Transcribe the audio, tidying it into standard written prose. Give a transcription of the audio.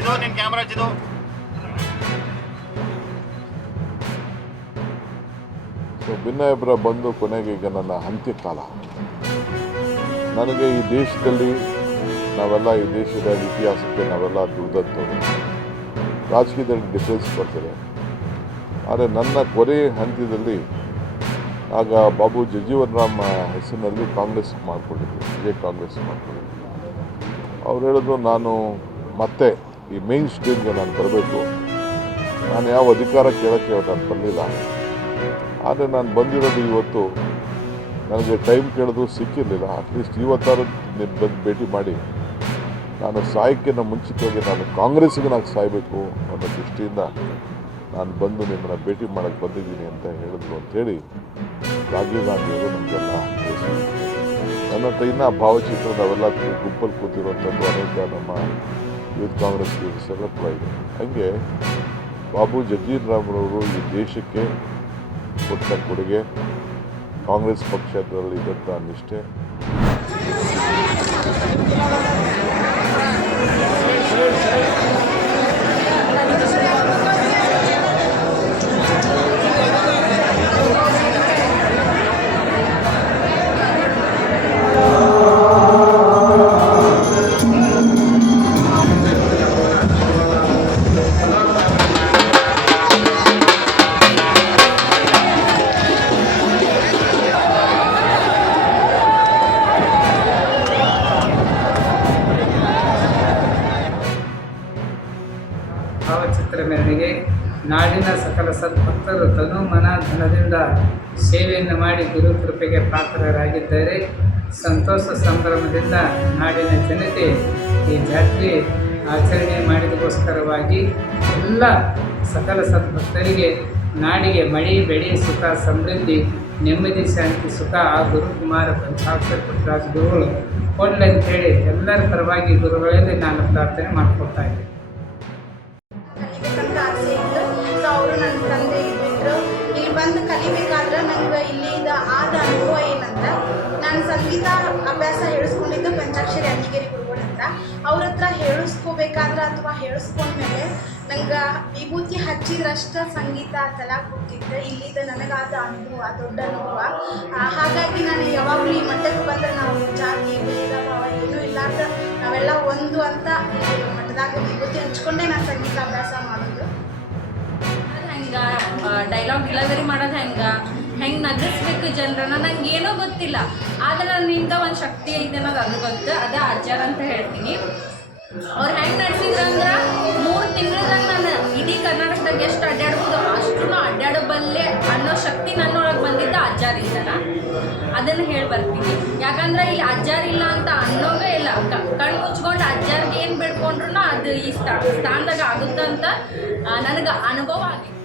ಚಿದು ನಿನ್ನ camera Chidu. So ಭಿನ್ನಾಭಿಪ್ರಾಯ ಬಂದು ಕೊನೆಗೆ ಈಗ ನನ್ನ ಅಂತ್ಯಕಾಲ. ನನಗೆ ಈ ದೇಶದಲ್ಲಿ ನಾವೆಲ್ಲ ಈ ದೇಶದ ಇತಿಹಾಸಕ್ಕೆ ನಾವೆಲ್ಲ ದುಡ್ದಂಥವ್ರು. ರಾಜಕೀಯದಲ್ಲಿ ಡಿಫರೆನ್ಸ್ ಬರ್ತದೆ. ಆದರೆ ನನ್ನ ಕೊನೆ ಹಂತದಲ್ಲಿ ಆಗ ಬಾಬು ಜಗಜೀವನ್ ರಾಮ್ ಹೆಸರಿನಲ್ಲಿ ಕಾಂಗ್ರೆಸ್ ಮಾಡಿಕೊಂಡಿದ್ದೆ, ವಿಜಯ್ ಕಾಂಗ್ರೆಸ್ ಮಾಡಿಕೊಂಡಿದ್ದೆ. ಅವ್ರು ಹೇಳಿದ್ರು ನಾನು ಮತ್ತೆ ಈ ಮೇನ್ ಸ್ಟ್ರೀಮ್ಗೆ ನಾನು ಬರಬೇಕು. ನಾನು ಯಾವ ಅಧಿಕಾರ ಕೇಳೋಕ್ಕೆ ನಾನು ಬರಲಿಲ್ಲ. ಆದರೆ ನಾನು ಬಂದಿರೋದು ಇವತ್ತು ನನಗೆ ಟೈಮ್ ಕೇಳಿದ್ರು ಸಿಕ್ಕಿರಲಿಲ್ಲ. ಅಟ್ಲೀಸ್ಟ್ ಇವತ್ತಾರು ನೀನು ಬಂದು ಭೇಟಿ ಮಾಡಿ ನಾನು ಸಾಯಕ್ಕಿಂತ ಮುಂಚಿತವಾಗಿ ನಾನು ಕಾಂಗ್ರೆಸ್ಸಿಗೆ ನಾನು ಸಾಯಬೇಕು ಅನ್ನೋ ದೃಷ್ಟಿಯಿಂದ ನಾನು ಬಂದು ನಿಮ್ಮನ್ನು ಭೇಟಿ ಮಾಡೋಕ್ಕೆ ಬಂದಿದ್ದೀನಿ ಅಂತ ಹೇಳಿದ್ರು ಅಂಥೇಳಿ ರಾಜೀವ್ ಗಾಂಧಿಯವರು ನಮಗೆಲ್ಲ ತಿಳಿಸಿದ್ರು. ನನ್ನ ಹತ್ರ ಇನ್ನೂ ಭಾವಚಿತ್ರ ನಾವೆಲ್ಲ ಗುಂಪಲ್ಲಿ ಕೂತಿರುವಂಥದ್ದು ಅನೇಕ ನಮ್ಮ ಯೂತ್ ಕಾಂಗ್ರೆಸ್ ಲೀಡರ್ಸ್ ಕೂಡ ಇದೆ. ಹಾಗೆ ಬಾಬು ಜಗಜೀವನ್ ರಾಮ್ರವರು ಈ ದೇಶಕ್ಕೆ ಕೊಟ್ಟ ಕೊಡುಗೆ, ಕಾಂಗ್ರೆಸ್ ಪಕ್ಷದಲ್ಲಿ ಇದ್ದಂಥ ನಿಷ್ಠೆ, ಭಾವಚಿತ್ರ ಮೆರವಣಿಗೆ ನಾಡಿನ ಸಕಲ ಸದ್ಭಕ್ತರು ತನು ಮನ ಧನದಿಂದ ಸೇವೆಯನ್ನು ಮಾಡಿ ಗುರು ಕೃಪೆಗೆ ಪಾತ್ರರಾಗಿದ್ದಾರೆ. ಸಂತೋಷ ಸಂಭ್ರಮದಿಂದ ನಾಡಿನ ಜನತೆ ಈ ಜಾತ್ರೆ ಆಚರಣೆ ಮಾಡಿದಕ್ಕೋಸ್ಕರವಾಗಿ ಎಲ್ಲ ಸಕಲ ಸದ್ಭಕ್ತರಿಗೆ ನಾಡಿಗೆ ಮಳೆ ಬೆಳೆ ಸುಖ ಸಮೃದ್ಧಿ ನೆಮ್ಮದಿ ಶಾಂತಿ ಸುಖ ಆ ಗುರುಕುಮಾರ ಪಂಚಾಕ್ಷರ ಪುಟ್ಟರಾಜ ಗುರುಗಳು ಕೊಡ್ಲಿ ಅಂತೇಳಿ ಎಲ್ಲರ ಪರವಾಗಿ ಗುರುಗಳಲ್ಲಿ ನಾನು ಪ್ರಾರ್ಥನೆ ಮಾಡ್ಕೊಳ್ತಾ ಇದ್ದೀನಿ. ಕಲಿಬೇಕಂತ ಆಸೆ ಇತ್ತು. ಸೊ ಅವರು ನನ್ನ ತಂದೆ ಇದ್ದಿದ್ರು. ಇಲ್ಲಿ ಬಂದು ಕಲಿಬೇಕಾದ್ರೆ ನಂಗೆ ಇಲ್ಲಿದ ಆದ ಅನುಭವ ಏನಂದ್ರೆ, ನಾನು ಸಂಗೀತ ಅಭ್ಯಾಸ ಹೇಳಿಸ್ಕೊಂಡಿದ್ದು ಪಂಚಾಕ್ಷರಿ ಅಣ್ಣಿಗೇರಿ ಗುರುಗಳ ಹತ್ರ. ಅವ್ರ ಹತ್ರ ಹೇಳಿಸ್ಕೋಬೇಕಾದ್ರೆ ಅಥವಾ ಹೇಳಿಸ್ಕೊಂಡ್ಮೇಲೆ ನಂಗೆ ವಿಭೂತಿ ಹಚ್ಚಿದ್ರಷ್ಟು ಸಂಗೀತ ತಲಾಕ್ ಹೋಗ್ತಿದ್ದೆ. ಇಲ್ಲಿದ ನನಗಾದ ಅನುಭವ ದೊಡ್ಡ ಅನುಭವ. ಹಾಗಾಗಿ ನಾನು ಯಾವಾಗಲೂ ಈ ಮಠಕ್ಕೆ ಬಂದರೆ ನಾವು ಜಾತಿ ಭೇದ ಭಾವ ಏನೂ ಇಲ್ಲಾರ್ದ ನಾವೆಲ್ಲ ಒಂದು ಅಂತ ಈ ಮಠದಾಗ ವಿಭೂತಿ ಹಚ್ಕೊಂಡೇ ನಾನು ಸಂಗೀತ ಅಭ್ಯಾಸ ಮಾಡೋದು. ಹೆಂಗೆ ಡೈಲಾಗ್ ಡೆಲಿವರಿ ಮಾಡೋದು ಹೆಂಗೆ ನಗಿಸ್ಬೇಕು ಜನರನ್ನ ನಂಗೆ ಏನೋ ಗೊತ್ತಿಲ್ಲ. ಆದರೆ ನನ್ನಿಂದ ಒಂದು ಶಕ್ತಿ ಐತೆ ಅನ್ನೋದು ಅದು ಗೊತ್ತು. ಅದೇ ಆಚಾರ ಅಂತ ಹೇಳ್ತೀನಿ. ಅವ್ರು ಹೆಂಗೆ ನಡೆಸಿದ್ರು ಅಂದ್ರೆ 3 ತಿಂಗಳದಾಗ ನಾನು ಇಡೀ ಕರ್ನಾಟಕದಾಗ ಎಷ್ಟು ಅಡ್ಡಾಡ್ಬೋದು ಅಷ್ಟು ಅಡ್ಡಾಡಬಲ್ಲೆ ಅನ್ನೋ ಶಕ್ತಿ ನನ್ನೊಳಗೆ ಬಂದಿದ್ದ ಅಜ್ಜಾರಿಂದನ. ಅದನ್ನು ಹೇಳಿ ಬರ್ತೀನಿ. ಯಾಕಂದ್ರೆ ಇಲ್ಲಿ ಅಜ್ಜಾರಿಲ್ಲ ಅಂತ ಅನ್ನೋದೇ ಇಲ್ಲ. ಕಣ್ಣು ಮುಚ್ಕೊಂಡು ಅಜ್ಜಾರಿಗೆ ಏನು ಬೇಡ್ಕೊಂಡ್ರು ಅದು ಈ ಸ್ಥಾನದಾಗ ಆಗುತ್ತಂತ ನನಗೆ ಅನುಭವ ಆಗಿದೆ.